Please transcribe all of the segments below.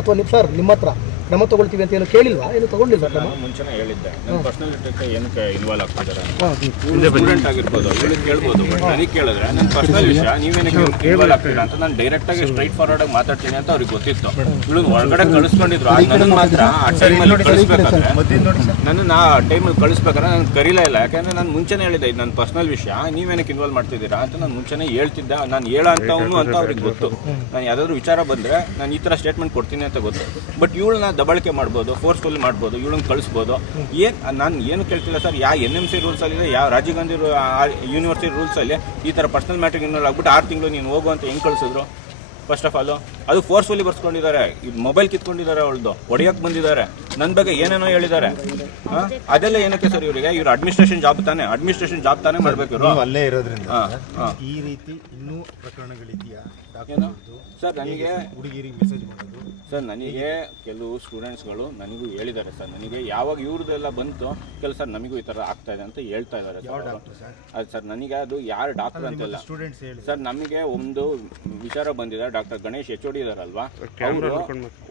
ಅಥವಾ ನಿಮ್ಮ ಸರ್ ನಿಮ್ಮ ಹತ್ರ? ಕ್ರಮ ತಗೊಳ್ತೀವಿ ಅಂತ ಏನು ಕೇಳಿಲ್ವಾ? ಏನು ತಗೊಂಡಿಲ್ಲ ಕ್ರಮ ನಾನು ಮುಂಚೆನೇ ಹೇಳಿದ್ದೆ. ನನ್ನ ಪರ್ಸನಲ್ ಇಟ್ಟಕ್ಕೆ ಏನಕ್ಕೆ ಇನ್ವಾಲ್ವ್ ಆಗ್ತಿದ್ದಾರೆ ಸ್ಟೂಡೆಂಟ್ ಆಗಿರ್ಬೋದು ಅವ್ರಿಗೆ ಕೇಳ್ಬೋದು ಬಟ್ ನನಗೆ ಕೇಳಿದ್ರೆ ನನ್ನ ಪರ್ಸನಲ್ ವಿಷಯ ನೀವೇನಕ್ಕೆ ಇನ್ವಾಲ್ವ್ ಆಗ್ತಿಲ್ಲ ಅಂತ ನಾನು ಡೈರೆಕ್ಟ್ ಆಗಿ ಸ್ಟ್ರೈಟ್ ಫಾರ್ವರ್ಡ್ ಆಗಿ ಮಾತಾಡ್ತೀನಿ ಅಂತ ಅವ್ರಿಗೆ ಗೊತ್ತಿತ್ತು. ಇವಳು ಹೊರಗಡೆ ಕಳಿಸ್ಕೊಂಡಿದ್ರು ಆಗ ನನಗೆ ಮಾತ್ರ. ಆ ಟೈಮಲ್ಲಿ ಕಳಿಸ್ಬೇಕಾದ್ರೆ ನನ್ನ ಆ ಟೈಮಲ್ಲಿ ಕಳಿಸ್ಬೇಕಾದ್ರೆ ನಾನು ಕರೀಲೇ ಇಲ್ಲ. ಯಾಕಂದ್ರೆ ನಾನು ಮುಂಚೆನೇ ಹೇಳಿದ್ದೆ ಇದು ನನ್ನ ಪರ್ಸನಲ್ ವಿಷಯ ನೀವೇನಕ್ಕೆ ಇನ್ವಾಲ್ ಮಾಡ್ತಿದ್ದೀರಾ ಅಂತ ನಾನು ಮುಂಚೆನೇ ಹೇಳ್ತಿದ್ದೆ. ನಾನು ಹೇಳೋ ಅಂತವನು ಅಂತ ಅವ್ರಿಗೆ ಗೊತ್ತು. ನಾನು ಯಾವ್ದಾದ್ರು ವಿಚಾರ ಬಂದರೆ ನಾನು ಈ ಥರ ಸ್ಟೇಟ್ಮೆಂಟ್ ಕೊಡ್ತೀನಿ ಅಂತ ಗೊತ್ತು. ಬಟ್ ಇವಳನ್ನ ದಬಳಿಕೆ ಮಾಡ್ಬೋದು ಫೋರ್ಸ್ಫುಲ್ ಮಾಡ್ಬೋದು ಇವಳನ್ನ ಕಳಿಸ್ಬೋದು. ಏನು ನಾನು ಏನು ಕೇಳ್ತಿಲ್ಲ ಸರ್ ಯಾವ ಎನ್ ಎಂ ಸಿ ರೂಲ್ಸಲ್ಲಿ ಯಾವ ರಾಜೀವ್ ಗಾಂಧಿ ಯೂನಿವರ್ಸಿಟಿ ರೂಲ್ಸಲ್ಲಿ ಈ ಥರ ಪರ್ಸನಲ್ ಮ್ಯಾಟ್ರಿಗೆ ಇನ್ವಾಲ್ವ್ ಆಗ್ಬಿಟ್ಟು ಆರು ತಿಂಗಳು ನೀನು ಹೋಗು ಅಂತ ಹೆಂಗೆ ಕಳಿಸಿದ್ರು? ಫಸ್ಟ್ ಆಫ್ ಆಲು ಅದು ಫೋರ್ಸ್ಫುಲ್ಲಿ ಬರ್ಸ್ಕೊಂಡಿದ್ದಾರೆ. ಇದು ಮೊಬೈಲ್ ಕಿತ್ಕೊಂಡಿದ್ದಾರೆ ಅವಳದು ಹೊಡೆಯಕ್ಕೆ ಬಂದಿದ್ದಾರೆ. ನನ್ನ ಬಗ್ಗೆ ಏನೇನೋ ಹೇಳಿದ್ದಾರೆ. ಹಾಂ? ಅದೆಲ್ಲ ಏನಕ್ಕೆ ಸರ್ ಇವರಿಗೆ? ಇವರು ಅಡ್ಮಿನಿಸ್ಟ್ರೇಷನ್ ಜಾಬ್ ತಾನೆ ಅಡ್ಮಿನಿಸ್ಟ್ರೇಷನ್ ಜಾಬ್ ತಾನೇ ಮಾಡಬೇಕು ಇವರು. ಅಲ್ಲೇ ಇರೋದ್ರಿಂದ. ಈ ರೀತಿ ಇನ್ನೂ ಪ್ರಕರಣಗಳಿದೆಯಾ? ಸರ್ ನನಗೆ ಹುಡುಗಿರಿಗೆ ಮೆಸೇಜ್ ಮಾಡೋದು? ಸರ್ ನನಗೆ ಕೆಲವು ಸ್ಟೂಡೆಂಟ್ಸ್ಗಳು ನನಗೂ ಹೇಳಿದ್ದಾರೆ ಸರ್. ನನಗೆ ಯಾವಾಗ ಇವ್ರದ್ದೆಲ್ಲ ಬಂತು ಕೆಲಸ ಸರ್ ನಮಗೂ ಈ ಥರ ಆಗ್ತಾ ಇದೆ ಅಂತ ಹೇಳ್ತಾ ಇದ್ದಾರೆ ಸರ್. ಅವರು. ಅದು ಸರ್ ನನಗೆ ಅದು ಯಾರು ಡಾಕ್ಟರ್ ಅಂತಿಲ್ಲ. ಸ್ಟೂಡೆಂಟ್ಸ್ ಹೇಳಿ. ಸರ್ ನಮಗೆ ಒಂದು ವಿಚಾರ ಬಂದಿದೆ. ಡಾಕ್ಟರ್ ಗಣೇಶ್ ಎಚ್ ಓಡಿ ಇದಾರಲ್ವಾ? ಅವರು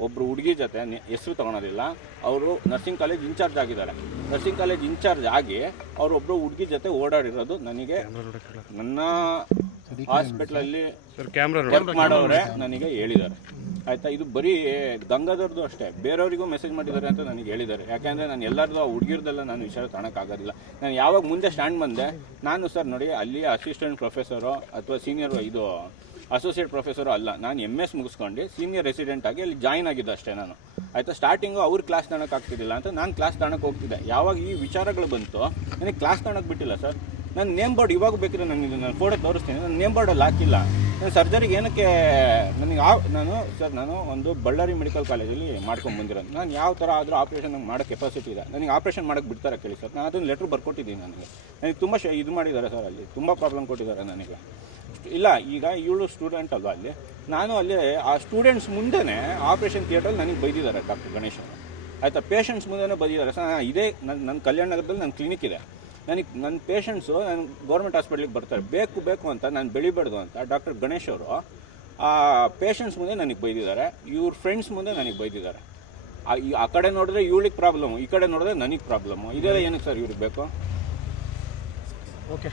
ಒಬ್ರು ಹುಡುಗಿ ಜೊತೆ ಹೆಸರು ತಗೊಳೋದಿಲ್ಲ. ಅವರು ನರ್ಸಿಂಗ್ ಕಾಲೇಜ್ ಇನ್ಚಾರ್ಜ್ ಆಗಿದ್ದಾರೆ. ನರ್ಸಿಂಗ್ ಕಾಲೇಜ್ ಇನ್ಚಾರ್ಜ್ ಆಗಿ ಅವರೊಬ್ಬರು ಹುಡುಗಿ ಜೊತೆ ಓಡಾಡಿರೋದು ನನಗೆ ನನ್ನ ಹಾಸ್ಪಿಟ್ಲಲ್ಲಿ ವರ್ಕ್ ಮಾಡೋರೆ ನನಗೆ ಹೇಳಿದ್ದಾರೆ. ಆಯ್ತಾ? ಇದು ಬರೀ ಗಂಗಾಧರ್ದು ಅಷ್ಟೇ. ಬೇರೆಯವರಿಗೂ ಮೆಸೇಜ್ ಮಾಡಿದ್ದಾರೆ ಅಂತ ನನಗೆ ಹೇಳಿದ್ದಾರೆ. ಯಾಕಂದ್ರೆ ನಾನು ಎಲ್ಲರದ್ದು ಆ ಹುಡುಗಿರ್ದೆಲ್ಲ ನಾನು ವಿಚಾರ ತಾಣಕ್ಕಾಗೋದಿಲ್ಲ ನಾನು ಯಾವಾಗ ಮುಂದೆ ಸ್ಟ್ಯಾಂಡ್ ಬಂದೆ, ನಾನು ಸರ್ ನೋಡಿ, ಅಲ್ಲಿ ಅಸಿಸ್ಟೆಂಟ್ ಪ್ರೊಫೆಸರೋ ಅಥವಾ ಸೀನಿಯರ್ ಇದು ಅಸೋಸಿಯೇಟ್ ಪ್ರೊಫೆಸರು ಅಲ್ಲ. ನಾನು ಎಂ ಎಸ್ ಮುಗಿಸ್ಕೊಂಡು ಸೀನಿಯರ್ ರೆಸಿಡೆಂಟ್ ಆಗಿ ಅಲ್ಲಿ ಜಾಯ್ನ್ ಆಗಿದ್ದೆ ಅಷ್ಟೇ ನಾನು. ಆಯಿತಾ? ಸ್ಟಾರ್ಟಿಂಗು ಅವ್ರ ಕ್ಲಾಸ್ ತಾಣಕ್ಕೆ ಆಗ್ತಿದ್ದಿಲ್ಲ ಅಂತ ನಾನು ಕ್ಲಾಸ್ ತಾಣಕ್ಕೆ ಹೋಗ್ತಿದ್ದೆ. ಯಾವಾಗ ಈ ವಿಚಾರಗಳು ಬಂತು, ನನಗೆ ಕ್ಲಾಸ್ ತಾಣಕ್ಕೆ ಬಿಟ್ಟಿಲ್ಲ ಸರ್ ನನ್ನ ನೇಮ್ ಬೋರ್ಡ್ ಇವಾಗ ಬೇಕಿದ್ರೆ ನನಗೆ ನಾನು ಫೋಟೋ ತೋರಿಸ್ತೀನಿ. ನನ್ನ ನೇಮ್ ಬೋರ್ಡಲ್ಲಿ ಹಾಕಿಲ್ಲ. ಸರ್ಜರಿಗೆ ಏನಕ್ಕೆ ನನಗೆ ಆ ನಾನು ಸರ್, ನಾನು ಒಂದು ಬಳ್ಳಾರಿ ಮೆಡಿಕಲ್ ಕಾಲೇಜಲ್ಲಿ ಮಾಡ್ಕೊಂಡು ಬಂದಿರೋದು. ನಾನು ಯಾವ ಥರ ಆದರೂ ಆಪ್ರೇಷನ್ ನಂಗೆ ಮಾಡೋ ಕೆಪಾಸಿಟಿ ಇದೆ. ನನಗೆ ಆಪ್ರೇಷನ್ ಮಾಡೋಕ್ಕೆ ಬಿಡ್ತಾರೆ ಕೇಳಿ ಸರ್. ನಾನು ಅದನ್ನು ಲೆಟ್ರ್ ಬರ್ಕೊಟ್ಟಿದ್ದೀನಿ ನನಗೆ. ನನಗೆ ತುಂಬ ಶ ಇದು ಮಾಡಿದ್ದಾರೆ ಸರ್ ಅಲ್ಲಿ. ತುಂಬ ಪ್ರಾಬ್ಲಮ್ ಕೊಟ್ಟಿದ್ದಾರೆ ನನಗೆ. ಇಲ್ಲ, ಈಗ ಇವಳು ಸ್ಟೂಡೆಂಟ್ ಅಲ್ವಾ ಅಲ್ಲಿ? ನಾನು ಅಲ್ಲಿ ಆ ಸ್ಟೂಡೆಂಟ್ಸ್ ಮುಂದೆನೇ ಆಪ್ರೇಷನ್ ಥಿಯೇಟ್ರಲ್ಲಿ ನನಗೆ ಬೈದಿದ್ದಾರೆ ಡಾಕ್ಟರ್ ಗಣೇಶ್ ಅವರು. ಆಯಿತಾ? ಪೇಷಂಟ್ಸ್ ಮುಂದೆನೇ ಬೈದಿದ್ದಾರೆ ಸರ್. ಇದೇ ನನ್ನ ನನ್ನ ಕಲ್ಯಾಣ ನಗರದಲ್ಲಿ ನನ್ನ ಕ್ಲಿನಿಕ್ ಇದೆ. ನನಗೆ ನನ್ನ ಪೇಷಂಟ್ಸು ನಾನು ಗೌರ್ಮೆಂಟ್ ಹಾಸ್ಪಿಟ್ಲಿಗೆ ಬರ್ತಾರೆ. ಬೇಕು ಬೇಕು ಅಂತ ನಾನು ಬೆಳಿಬಾರ್ದು ಅಂತ ಡಾಕ್ಟರ್ ಗಣೇಶ್ ಅವರು ಆ ಪೇಷಂಟ್ಸ್ ಮುಂದೆ ನನಗೆ ಬೈದಿದ್ದಾರೆ. ಇವ್ರ ಫ್ರೆಂಡ್ಸ್ ಮುಂದೆ ನನಗೆ ಬೈದಿದ್ದಾರೆ. ಆ ಕಡೆ ನೋಡಿದ್ರೆ ಇವಳಿಗೆ ಪ್ರಾಬ್ಲಮ್ ಈ ಕಡೆ ನೋಡಿದ್ರೆ ನನಗೆ ಪ್ರಾಬ್ಲಮ್ಮು ಇದೆಲ್ಲ ಏನಕ್ಕೆ ಸರ್ ಇವ್ರಿಗೆ ಬೇಕು? ಓಕೆ